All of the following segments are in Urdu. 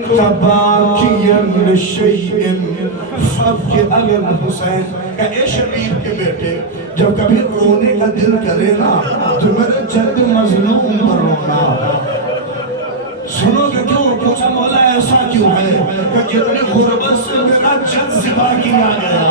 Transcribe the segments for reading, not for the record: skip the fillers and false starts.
تباکیا لشیء فابکی علی الحسین کہ اے شبیر کے بیٹے جب کبھی رونے کا دل کرے نا تو میرے جد مظلوم پر رونا سنو کہ کیوں پوچھا مولا ایسا کیوں ہے کہ جتنی غربت سے میرا جد ذبح کیا گیا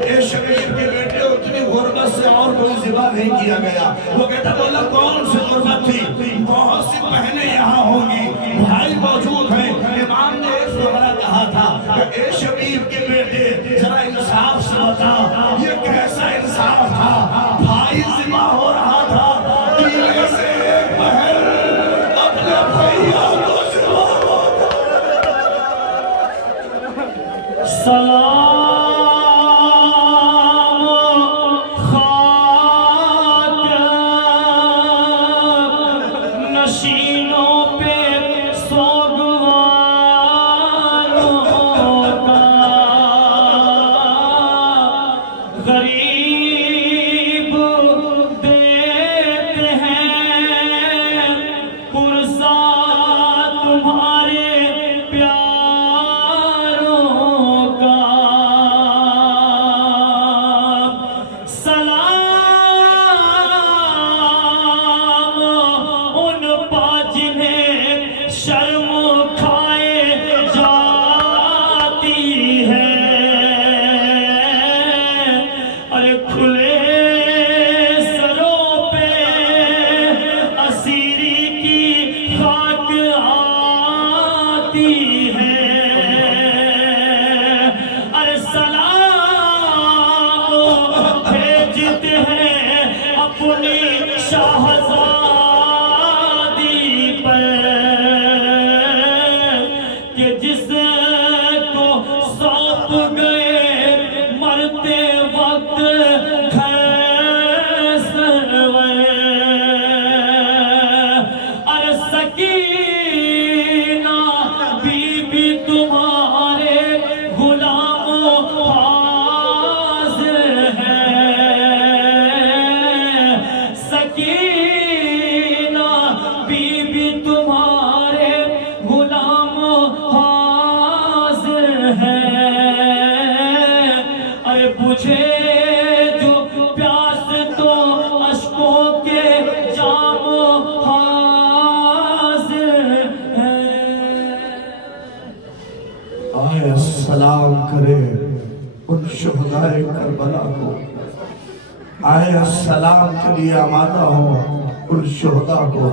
اے شبیر کے بیٹے اتنی غربت سے اور کوئی ذبح نہیں کیا گیا وہ کہتا مولا کون سی غربت تھی بہت سی بہنیں یہاں ہوں گی بھائی موجود ہیں امام نے ایک فقرہ کہا تھا کہ اے شبیر کے بیٹے ذرا انصاف سے بتا یہ کیسا انصاف تھا بھائی ذبح ہو رہا تھا کیلے سے ایک بہن اپنے بھائیوں کو ذبح ہوتا سلام سلام کرے ان شہدائے کربلا کو آئے السلام کے لیے آمادہ ہو ان شہداء کو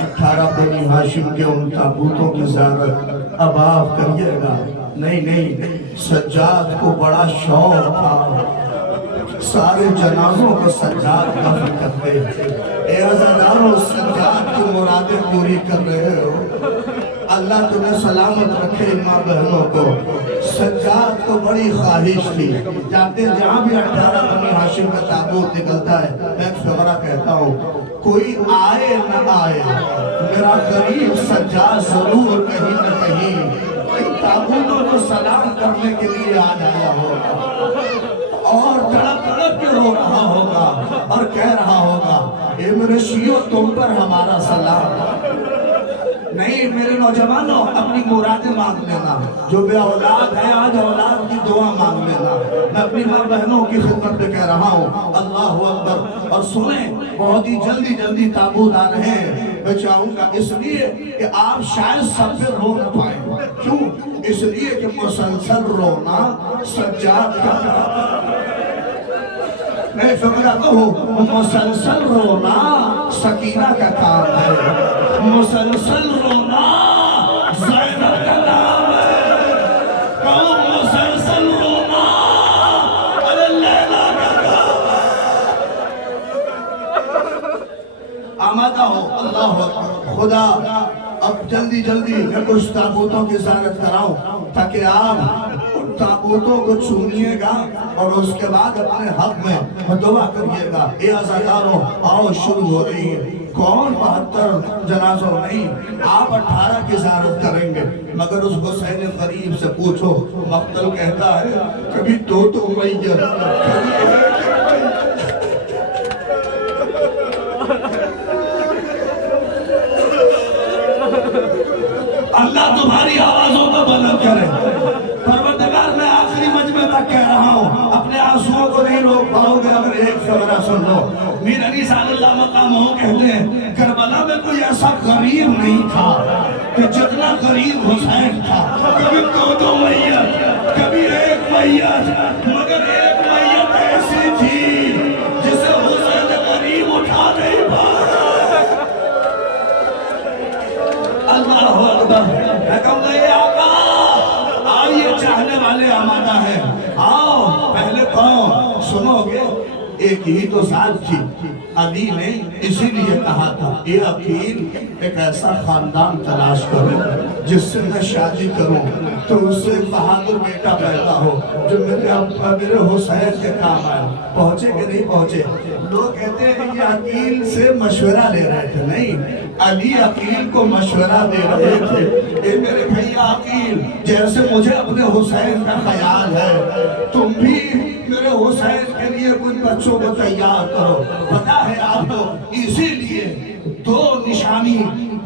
18 بنی ہاشم کے ان تابوتوں کی زیارت اب آپ کریے گا نہیں سجاد کو بڑا شوق تھا سارے جنازوں کو سجاد دفن کرتے اے عزاداروں سجاد کی مرادیں پوری کر رہے ہو اللہ تمہیں سلامت رکھے ماں بہنوں کو سجاد کو بڑی خواہش تھی جاتے جہاں بھی 18 بنی ہاشم کا تابوت نکلتا ہے میں ایک فقرہ کہتا ہوں کوئی آئے نہ آئے میرا غریب سجاد ضرور کہیں نہ کہیں ان تابوتوں کو سلام کرنے کے لیے آ جایا ہوگا اور تڑپ تڑپ کے رو رہا ہوگا اور کہہ رہا ہوگا اے میرے شیعوں تم پر ہمارا سلام نہیں میرے نوجوانوں اپنی مرادیں مانگ لینا جو بے اولاد ہے آج اولاد کی دعا مانگ لینا میں اپنی ماں بہنوں کی خدمت پہ کہہ رہا ہوں اللہ اکبر اور سنیں بہت ہی جلدی تابوت آ رہے ہیں میں چاہوں گا اس لیے کہ آپ شاید سب پہ رو نہ پائیں کیوں اس لیے کہ مسلسل رونا سجاد کا میں فقرہ کہوں مسلسل رونا سکینہ کا کام ہے مسلسل رونا زینب کا کام ہے کہوں مسلسل رونا لیلا کا کام ہے آمادہ ہو اللہ خدا اب جلدی میں کچھ تابوتوں کی زیارت کراؤں تاکہ آپ تابوتوں کو چھومیے گا اور اس کے بعد اپنے حق میں دعا کریے گا اے عزاداروں آؤ شروع ہو رہی ہے کون 72 جنازوں نہیں آپ 18 کی زیارت کریں گے مگر اس حسین غریب سے پوچھو مقتل کہتا ہے کبھی دو میت اللہ تمہاری آوازوں کو بلند کرے۔ پروردگار میں آخری مجمع تک کہہ رہا ہوں، اپنے آنسوؤں کو نہیں روک پاؤ گے اگر ایک خبرہ سن لو۔ میر علی صلی اللہ مقامہ کہتے ہیں کربلا میں کوئی ایسا غریب نہیں تھا کہ جتنا غریب حسین تھا۔ کبھی دو میت، کبھی ایک میت، مگر ایک میت ایسی تھی جسے حسین غریب اٹھا نہیں پایا۔ اللہ اکبر۔ میں کہوں گا اے آقا آئیے، چاہنے والے آمادہ ہیں، آؤ پہلے کون سنو گے؟ ایک ہی تو ذات تھی، علی نے اسی لیے کہا تھا اے عقیل ایک ایسا خاندان تلاش کرو جس سے میں شادی کروں تو اس سے ایک بہادر بیٹا پیدا ہو جو میرے حسین کے کام آئے۔ پہنچے کہ نہیں پہنچے؟ لوگ کہتے ہیں کہ یہ عقیل سے مشورہ لے رہے تھے، نہیں، علی عقیل کو مشورہ دے رہے تھے۔ اے میرے بھیا عقیل، جیسے مجھے اپنے حسین کا خیال ہے تم بھی میرے حسین کے لیے کچھ بچوں کو تیار کرو۔ پتا ہے آپ کو اسی لیے دو نشانی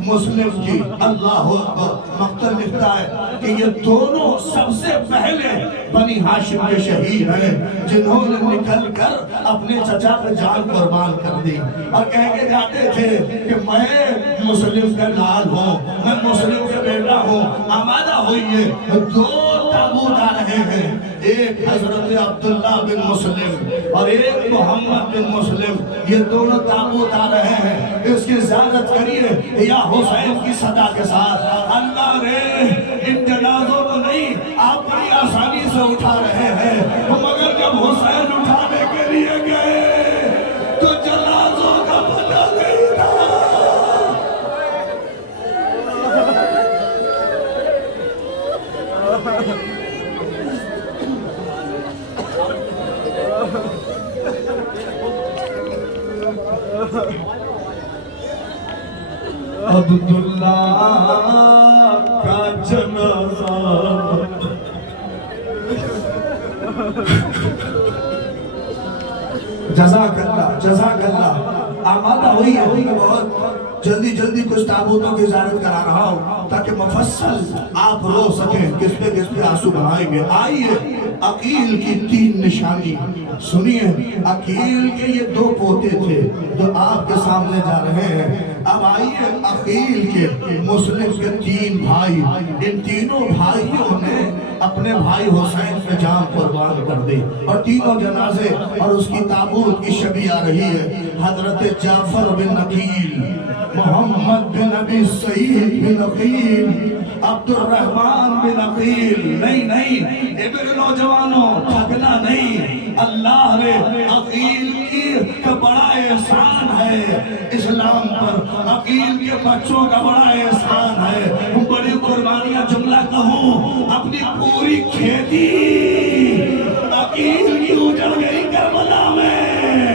مسلم کی، اللہ اکبر، مقتل لکھتا ہے کہ یہ دونوں سب سے پہلے بنی ہاشم کے شہید ہیں جنہوں نے نکل کر اپنے چچا پہ جان قربان کر دی اور کہہ کے جاتے تھے کہ میں مسلم کا لال ہوں، میں مسلم کا بیٹا ہوں۔ آمادہ ہوئیے، دو تابوت آ رہے ہیں، ایک حضرت عبداللہ بن مسلم اور ایک محمد بن مسلم، یہ دونوں تابوت آ رہے ہیں۔ اس کی زیارت کریے یا حسین کی صدا کے ساتھ، اللہ رے ان جنازوں کو نہیں آپ بڑی آسانی سے اٹھا رہے ہیں، مگر جب حسین اٹھانے کے لیے گئے تو جنازوں کا پتہ نہیں تھا۔ عبداللہ کا جنازہ جزاک اللہ، جزاک اللہ۔ آمادہ ہوئی ہے بہت جلدی کچھ تابوتوں کی زیارت کرا رہا ہوں تاکہ مفصل آپ رو سکیں کس پہ آنسو بہائیں گے۔ آئیے عقیل کی تین نشانی سنیے۔ عقیل کے یہ دو پوتے تھے جو آپ کے سامنے جا رہے ہیں۔ اب آئیے عقیل کے مسلم کے تین بھائی، ان تینوں بھائیوں نے اپنے بھائی حسین پہ جان قربان کر دی اور تینوں جنازے اور اس کی تابوت کی شبیہ آ رہی ہے۔ حضرت جعفر بن عقیل، محمد بن ابی سعید بن عقیل، عبد الرحمن بن عقیل۔ نہیں اے میرے نوجوانوں، تھکنا نہیں، اللہ نے عقیل کا بڑا احسان ہے اسلام پر، عقیل کے بچوں کا بڑا احسان ہے۔ بڑی قربانیاں جملہ کہوں، اپنی پوری کھیتی عقیل کی اجڑ گئی کربلا میں،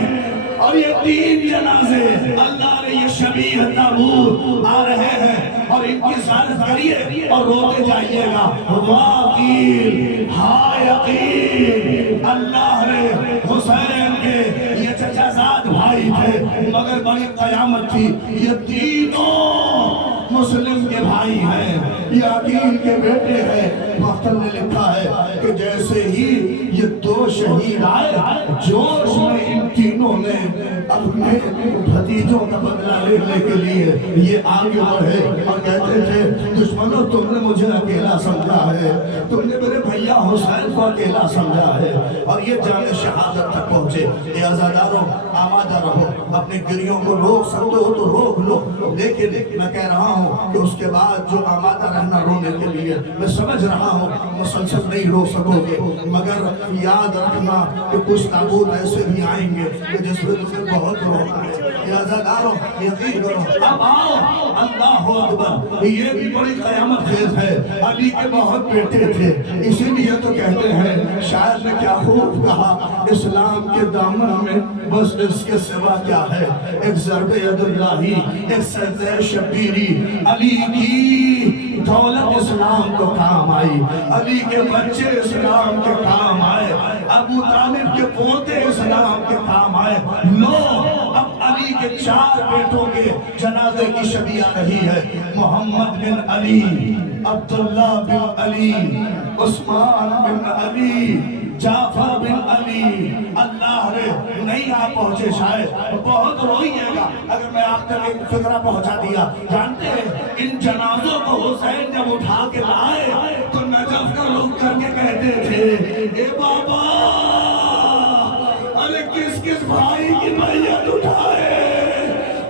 اور یہ تین جنازے اللہ نے یہ شبیہ تابوت آ رہے ہیں اور ان کی زیارت کریے اور روتے جائیے گا، واہ عقیل، ہائے عقیل۔ اللہ نے حسین کے یہ چچا زاد بھائی تھے مگر بڑی قیامت تھی، یہ تینوں مسلم کے بھائی ہیں، یہ عقیل کے بیٹے ہیں۔ مختل نے لکھا ہے کہ جیسے ہی یہ دو شہید آئے جوش میں ان تینوں نے اپنے بھتیجوں کا بدلہ لینے کے لیے یہ آگے بڑھے اور کہتے تھے دشمنوں تم نے مجھے اکیلا سمجھا ہے، تم نے میرے بھیا حسین کو اکیلا سمجھا ہے، اور یہ جان شہادت تک پہنچے۔ اے عزاداروں آمادہ رہو، اپنے گریوں کو روک سکتے ہو تو روک لو، لیکن میں کہہ رہا ہوں کہ اس کے بعد جو آمادہ رہنا رونے کے لیے، میں سمجھ رہا ہوں مسلسل نہیں رو سکو گے، مگر یاد رکھنا کہ کچھ تابوت ایسے بھی آئیں گے کہ جس وجہ سے بہت رونا ہے۔ یا عزاداروں یقین کرو، اب آؤ، اللہ اکبر، یہ بھی بڑی قیامت خیز ہے۔ علی کے بہت بیٹے تھے، اسی لیے تو کہتے ہیں شاعر نے کیا خوب کہا، اسلام کے دامن میں بس اس کے سوا کیا ہے، ایک ضرب ید اللہی، ایک سجدہ شبیری۔ علی کی دولت اسلام کو کام آئی، علی کے بچے اسلام کے کام آئے۔ ابو طالب کے پوتے اسلام کے کام آئے. لو اب علی کے 4 بیٹوں کے جنازے کی شبی آ رہی ہے. محمد بن علی، عبداللہ بن علی، عثمان بن علی، جعفر بن علی. اللہ رے نہیں آپ پہنچے شاید بہت روئیے گا اگر میں آپ تک ایک فکرہ پہنچا دیا. جانتے ہیں ان جنازوں کو حسین جب اٹھا کے لائے تو نجف کا لوگ کر کے کہتے تھے اے بابا ارے کس کس بھائی کی میت اٹھائے،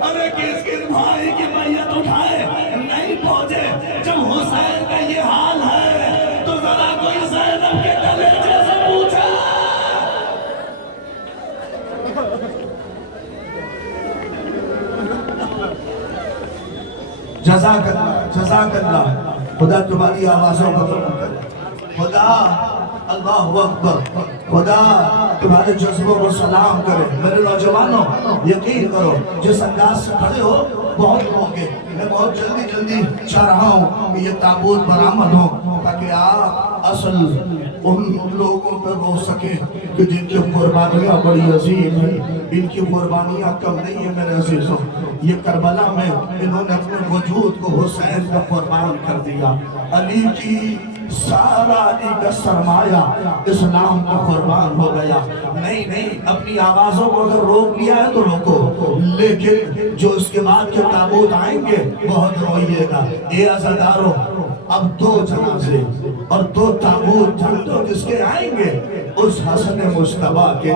ارے کس کس بھائی کی میت اٹھائے. نہیں پہنچے. جب حسین کا یہ حال ہے تو ذرا کوئی زینب کے کلیجے سے پوچھا. جزاک اللہ، جزاک اللہ. خدا تمہاری آوازوں کو قبول کرے. خدا اللہ اکبر. خدا تمہارے جذبوں کو سلام کرے. میرے نوجوانوں یقین کرو جس انداز سے کھڑے ہو بہت ہوگے. میں بہت جلدی چاہ رہا ہوں کہ یہ تابوت برآمد ہو تاکہ آپ اصل ان لوگوں پر رو سکیں کہ جن کی قربانیاں بڑی عظیم ہیں. ان کی قربانیاں کم نہیں ہیں میرے عزیزوں. یہ کربلا میں انہوں نے اپنے وجود کو حسین کا قربان کر دیا. علی کی سارا علی کا سرمایہ اسلام کا قربان ہو گیا. نہیں اپنی آوازوں کو اگر روک لیا ہے تو روکو، لیکن جو اس کے بعد کے تابوت آئیں گے بہت روئیے گا. اے عزادارو اب 2 جنازے اور 2 تابوت جانتے ہو کس کے آئیں گے؟ اس حسن مجتبیٰ کے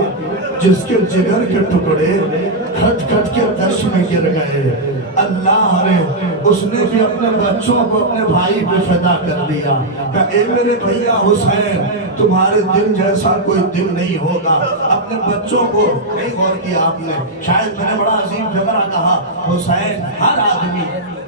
جس کے جگر کے ٹکڑے کھٹ کھٹ کے دش میں گر گئے. اللہ نے اس نے بھی اپنے بچوں کو اپنے بھائی پہ فدا کر دیا کہ اے میرے بھیا حسین تمہارے دل جیسا کوئی دل نہیں ہوگا. اپنے بچوں کو نہیں غور کیا آپ نے. شاید میں نے بڑا عظیم فکرہ کہا. حسین ہر آدمی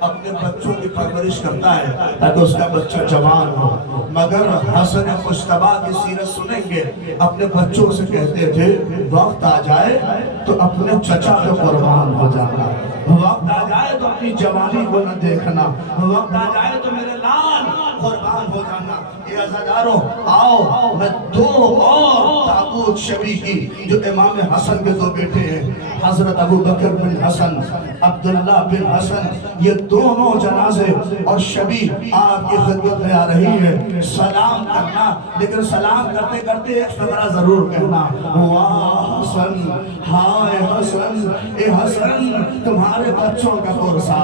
اپنے بچوں کی پرورش کرتا ہے تاکہ اس کا بچہ جوان ہو، مگر حسن مجتبیٰ کی سیرت سنیں گے اپنے بچوں سے کہتے تھے وقت آ جائے تو اپنے چچا پہ قربان ہو جانا، وقت آ جائے تو اپنی جوانی کو نہ دیکھنا، وقت آ جائے تو میرے لال قربان ہو جانا. اے عزاداروں آؤ میں 2 اور تابوت شبی کی جو امام حسن کے 2 بیٹے ہیں حضرت ابو بکر بن حسن، عبداللہ بن حسن، یہ دونوں جنازے اور شبی آپ کی خدمت میں آ رہی ہے. سلام کرنا، لیکن سلام کرتے کرتے ایک فقرہ ضرور کہنا. واہ حسن، ہائے حسن، اے حسن تمہارے بچوں کا قرصہ،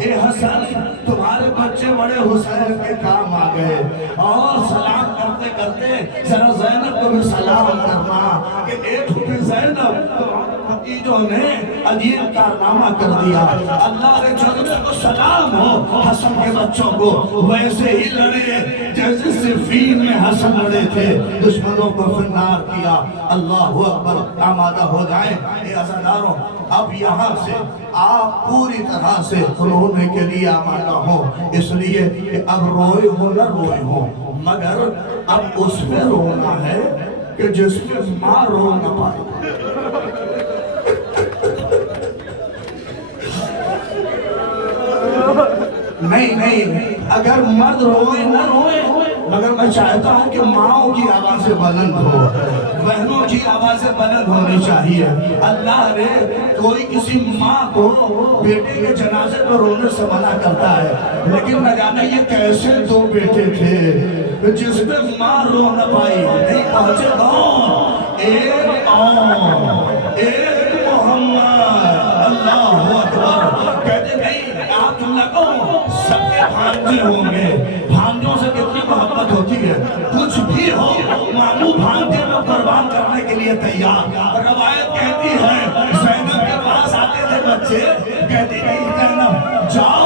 اے حسن تمہارے بچے بڑے حسین کے کام آ گئے. اور سلام کرتے کرتے ذرا زینب کو بھی سلام کرنا کہ ایک بھی زینب جو نے عجیب کارنامہ کر دیا. اللہ نے جنت کو سلام ہو حسن کے بچوں کو ویسے ہی لڑے جیسے صفین میں حسن لڑے تھے، دشمنوں کو فنار کیا. اللہ اکبر. آمادہ ہو جائیں. اے عزاداروں اب یہاں سے آپ پوری طرح سے رونے کے لیے آمادہ ہو، اس لیے کہ اب روئے ہو نہ روئے ہو، مگر اب اس پہ رونا ہے کہ جس پہ ماں رو نہ پائے. نہیں اگر مرد روئے نہ روئے، مگر میں چاہتا ہوں کہ ماؤں کی آوازیں بلند ہو، بہنوں کی آوازیں بلند ہونی چاہیے. اللہ نے کوئی کسی ماں کو بیٹے کے جنازے پر رونے سے منع کرتا ہے، لیکن نہ جانے یہ کیسے 2 بیٹے تھے جس پہ ماں رو نہ پائی. نہیں پہنچے کون؟ ایک محمد. اللہ اکبر. کہتے نہیں آپ جملہ کہو سب کے بھانجے ہوں گے. بھانجوں سے کتنی محبت ہوتی ہے، کچھ بھی ہو ماموں بھانجے کو قربان کرنے کے لیے تیار. روایت کہتی ہے زینب کے پاس آتے تھے بچے، کہتی تھی زینب جاؤ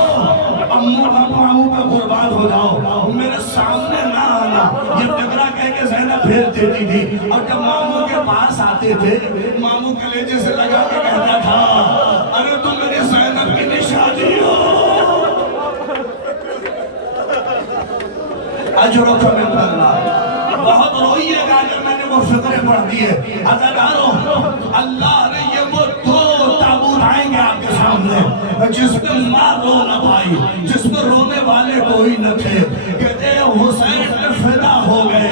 ماموں پہ قربان ہو جاؤ، میرے سامنے نہ آنا. یہ فکرہ کہہ کے زینب بھیج دیتی تھی. اور جب ماموں کے پاس آتے تھے ماموں کلیجے سے لگا کے کہتا تھا ارے تم میری زینب کی نشانی ہو. اجرکم من اللہ. بہت روئیے گا اگر میں نے وہ فکرے پڑھ دیے. عزاداروں اللہ نے یہ وہ 2 تابوت آئیں گے آپ کے سامنے جس میں ماں رو نہ پائی، جس میں رونے والے کوئی نہ تھے. کہتے ہیں حسین میں فدا ہو گئے.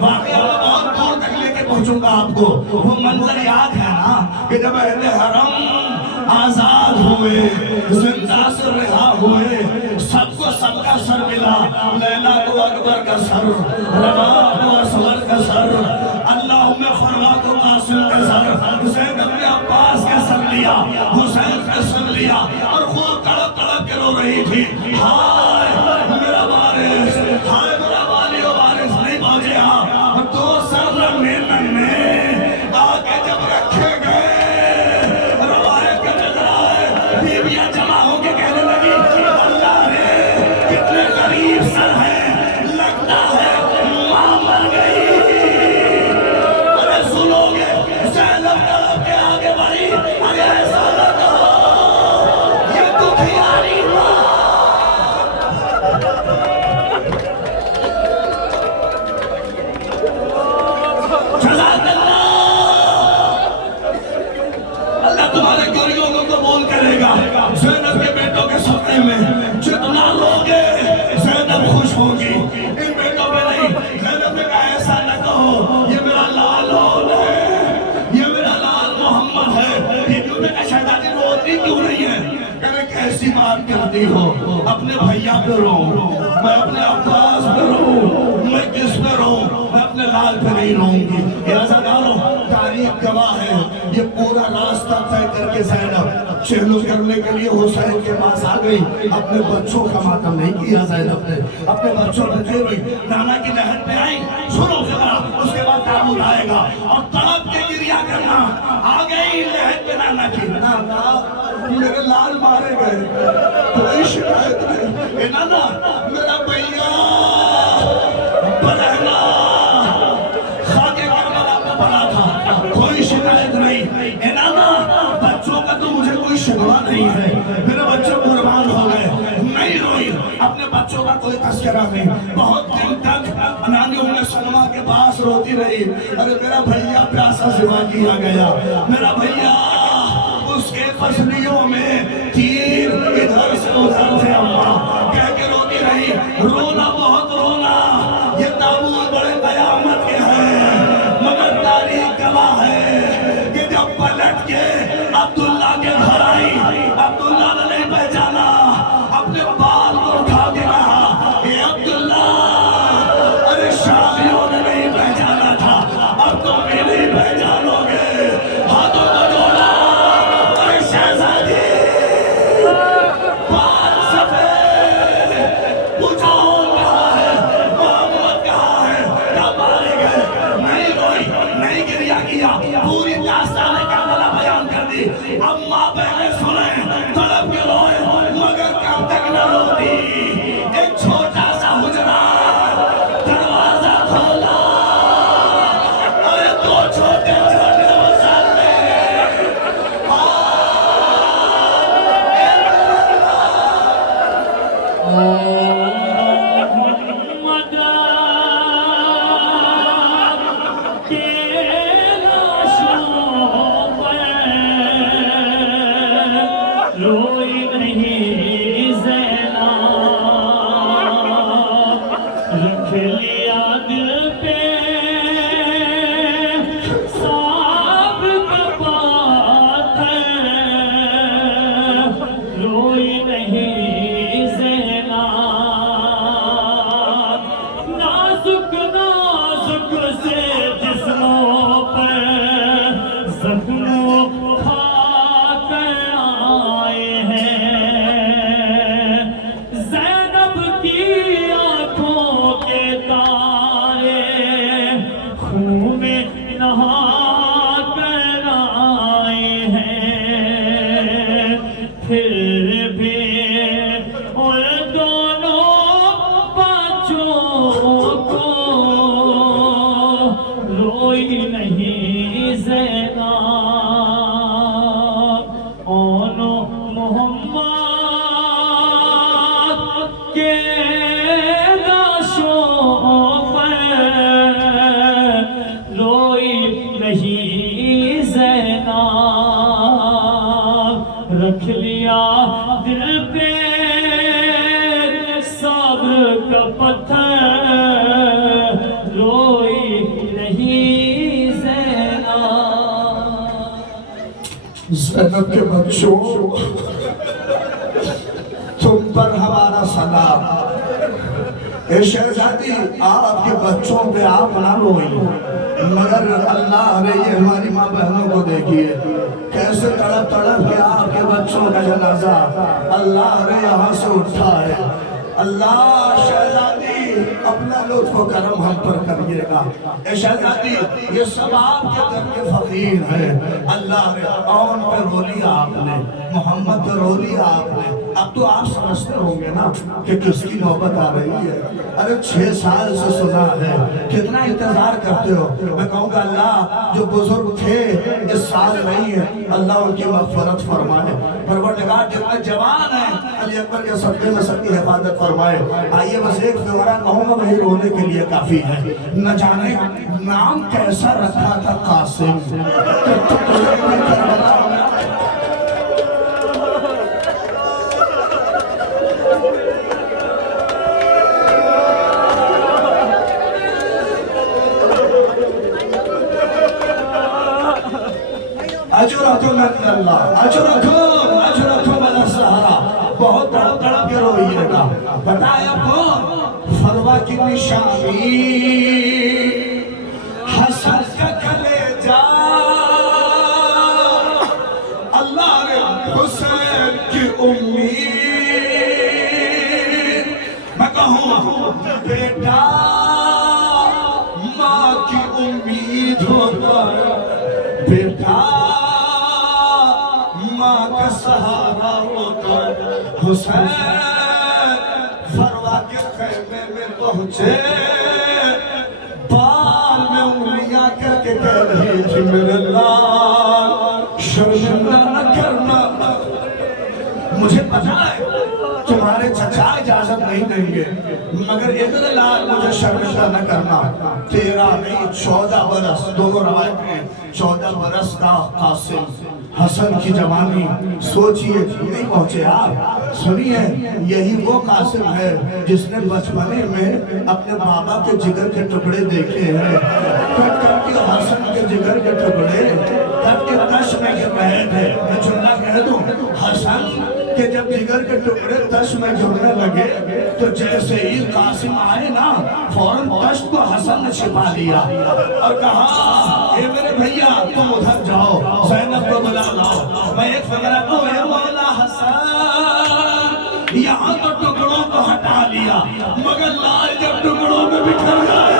واقعہ بہت دور تک لے کے پہنچ پوچھوں گا آپ کو وہ منظر یاد ہے نا کہ جب اہل حرم آزاد ہوئے زندہ سے رہا ہوئے سب کو سب کا سر ملا لیلا کو اکبر کا سر ربا کو اصغر کا سر اللہم فرما کو قاسم کا سر زینب نے عباس کا سر لیا حسین کا سر لیا اور خود تڑپ تڑپ کے رو رہی تھی ہائے میرا وارث ہائے میرا والی و وارث نہیں پہنچے ہاں دو سر لمنے لمنے آگے جب رکھے گئے روایت کا نظر آئے بیویاں جمع ہو کے کہنے لگی اللہ رے کتنے غریب سر ہیں لگتا ہے ماں مر گئی ارے سنو گے زینب طرف کے آگے بڑھی ارے ایسا نہ کہو یہ دکھیاری ماں جزاک اللہ تمہارے گریوں کو قبول کرے گا زینب کے بیٹوں کے صدقے میں جتنا لوگے زینب خوش ہوگی ان بیٹوں پہ نہیں زینب نے کہا ایسا نہ کہو یہ میرا لال ہے یہ میرا لال محمد ہے یہ کیوں نے کہا شہزادی روتی کیوں نہیں ہے کہنے کیسی بات کرتی ہو اپنے بھیا پہ رو میں اپنے عباس پہ رو میں کس پہ رو میں اپنے لال پہ نہیں رہوں گی عزاداروں تاریخ گواہ ہے یہ پورا راستہ طے کر کے زینب چہلو کرنے کے لیے حسین کے پاس آ گئی اپنے بچوں کا ماتم نہیں کیا زینب نے اپنے بچوں پہ دے ہوئی نانا کی لہر پہ آئی سنو ذرا اس کے بعد تابوت آئے گا اور تڑپ کے گریا کرنا آ گئی لہر پہ نانا کی نانا میرے لال مارے گئے کوئی شکایت نہیں اے نانا میرا بھیا برہنا خاکے کربلا پہ پڑا تھا کوئی شکایت نہیں اے نانا بچوں کا تو مجھے کوئی شکوہ نہیں ہے میرے بچے قربان ہو گئے نہیں روئی اپنے بچوں کا کوئی تذکرہ نہیں بہت دن تک نانی ام سلمہ کے پاس روتی رہی ارے میرا بھیا پیاسا سوا کیا گیا میرا بھیا اس کے پسلیوں میں تیر ادھر سے ادھر سے اماں کہہ کے روتی رہی رونا بہت رونا یہ تابوت بڑے قیامت کے ہیں مگر تاریخ گواہ ہے کہ جب پلٹ کے عبداللہ کے گھر آئی عبداللہ نے نہیں پہچانا اپنے بال کو اٹھا کے کہا اے عبداللہ ارے شامیوں نے نہیں پہچانا تھا اب تم بھی نہیں پہچانو گے ہاتھوں کو جوڑا ارے شہزادی بال سفید پوچھا کہاں ہے محمد کہاں ہے کب مارے گئے نہیں روئی نہیں گریا کیا پوری داستان کربلا بیان کر دی اماں بہنیں سنیں طلب کے روئے مگر کب تک نہ روتی ایک چھوٹا سا حجرہ دروازہ کھولا ارے دو چھوٹے چھوٹے مسالے روئی نہیں زینب رکھ لیا دل پہ ساب کا بات ہے روئی نہیں زینب نازک نازک سے جسموں پر زخموں کھا کر آئے ہیں زینب کی آنکھوں کے تارے خون میں نہا کر آئے ہیں پھر بھی ان دونوں بچوں کو روئی نہیں زینب اونو محمد کے لاشوں پر روئی نہیں زینب رکھ لیا دل پہ صبر کا پتھر زینب کے بچوں تم پر ہمارا سلام. اے شہزادی آپ کے بچوں پہ آپ نہ روئیں، مگر اللہ نے یہ ہماری ماں بہنوں کو دیکھیے کیسے تڑپ تڑپ کے آپ کے بچوں کا جنازہ اللہ نے یہاں سے اٹھا ہے. اللہ شہزادی اپنا لطف و کرم ہم پر کریے گا. اے شہزادی یہ سب آپ کے در کے فقیر ہیں. اللہ نے اون پہ رو لیا آپ نے، محمد پہ رو لیا آپ نے. اب تو آپ سمجھتے ہوں گے نا کہ کس کی نوبت آ رہی ہے. ارے 6 سال سے سنا ہے، کتنا انتظار کرتے ہو. میں کہوں گا اللہ جو بزرگ تھے اس سال نہیں ہے، اللہ ان کی مغفرت فرمائے. پروردگار جتنے جوان ہیں علی اکبر کے صدقے میں سب کی حفاظت فرمائے. آئیے بس ایک فقرہ کہوں گا وہی رونے کے لیے کافی ہے. نہ جانے نام کیسا رکھا تھا قاسم، اجرکم من اللہ، اجرکم من السہرہ. بہت تڑپ تڑپ کے روئیے گا. بتایا کون؟ فروا کی نشانی حسن کا کلیجہ، اللہ نے حسین کی امید. میں کہوں بیٹا ماں کی امید ہوتا ہے، بیٹا ماں کا سہارا ہوتا ہے. حسین فروا کے خیمے میں پہنچے، بال میں انگلیاں کر کے کہہ رہی تھی میرے لال شرمندہ نہ کرنا. مجھے پتا ہے تمہارے چچا اجازت نہیں دیں گے، مگر ادھر لال مجھے شرمندہ نہ کرنا. 13 نہیں 14 برس، دونوں روایت میں 14 برس کا قاسم. حسن کی جوانی سوچئے نہیں پہنچے آپ. سنیے یہی وہ قاسم ہے جس نے بچپنے میں اپنے بابا کے جگر کے ٹکڑے دیکھے ہیں. کٹ کٹ کے حسن کے جگر کے ٹکڑے کٹ کے تش میں گر رہے تھے. میں جملہ کہہ دوں، حسن کہ جب جگر کے ٹکڑے تش میں گرنے لگے تو جیسے ہی قاسم آئے نا فوراً تشت کو حسن نے چھپا لیا اور کہا اے میرے بھیا تم ادھر جاؤ، زینب کو بلا لاؤ. میں ایک فقرہ کو اے مولا حسن یہاں تو ٹکڑوں کو ہٹا لیا مگر لال جب ٹکڑوں میں بکھر گئے.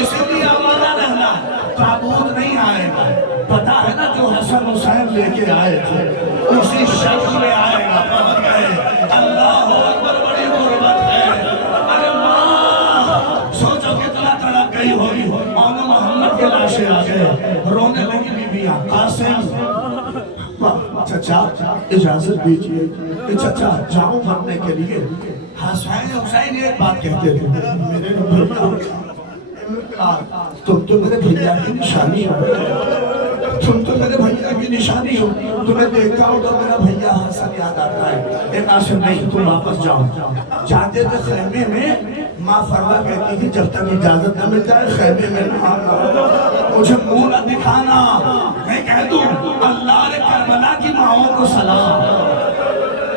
اسی لیے آمادہ رہنا، تابوت نہیں آئے گا. پتا ہے نا جو حسن حسین لے کے آئے تھے اسی شخص میں آئے گا. پہنچ گئے. اللہ اکبر، بڑی غربت ہے. ارے ماں سوچو کتنا تڑپ گئی ہوگی. اور محمد کے لاشے آ گئے، رونے لگی بیویاں. قاسم چچا اجازت دیجئے، چچا جاؤں مرنے کے لیے. حسین ایک بات کہتے تھے، میرے بھیا تم تو میرے بھیا کی نشانی ہو، تم تو میرے بھیا کی نشانی ہو. تمہیں دیکھتا ہوں تو میرا بھیا حسن یاد آتا ہے. اے قاسم نہیں، تم واپس جاؤ. جاتے تھے خیمے میں، ماں فروا کہتی تھی جب تک اجازت نہ مل جائے خیمے میں نہ آنا، مجھے منہ نہ دکھانا. میں کہہ دوں اللہ نے کربلا کی ماؤں کو سلام،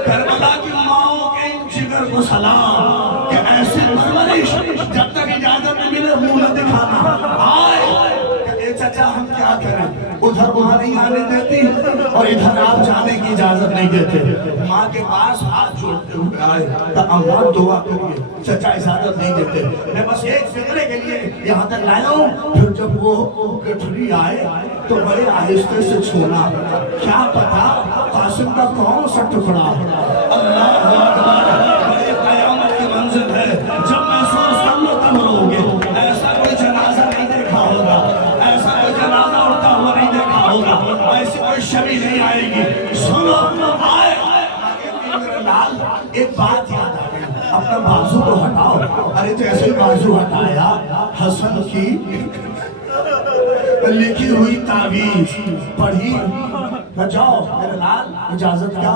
کربلا کی ماؤں کے ان جگر کو سلام کہ ایسے پرورش جب تک اجازت نہ ملے منہ نہ دکھانا. آئے اے چچا ہم کیا کریں، ادھر وہاں نہیں آنے دیتی اور ادھر آپ جانے کی اجازت نہیں دیتے. ماں کے پاس ہاتھ جوڑتے ہوئے آئے کہ اماں دعا کریے. چچا اجازت نہیں دیتے. میں بس ایک فکرے کے لیے یہاں تک لایا ہوں. پھر جب وہ گٹھری آئے تو بڑے آہستے سے چھونا. کیا پتا قاسم کا کون سا ٹکڑا. اللہ اکبر، بڑے قیامت کی منزل ہے. جب محسوس کر لو تب رو گے. ایسا کوئی جنازہ نہیں دیکھا ہوگا، ایسا کوئی جنازہ اڑتا ہوا نہیں دیکھا ہوگا، ایسی کوئی شبی نہیں آئے گی. سنو آئے لال ایک بات یاد آ گئی، اپنا بازو تو ہٹاؤ. ارے جیسے بازو ہٹایا حسن کی لکھی ہوئی تعویذ پڑھی. جاؤ میرے لال اجازت کیا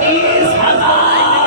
30,000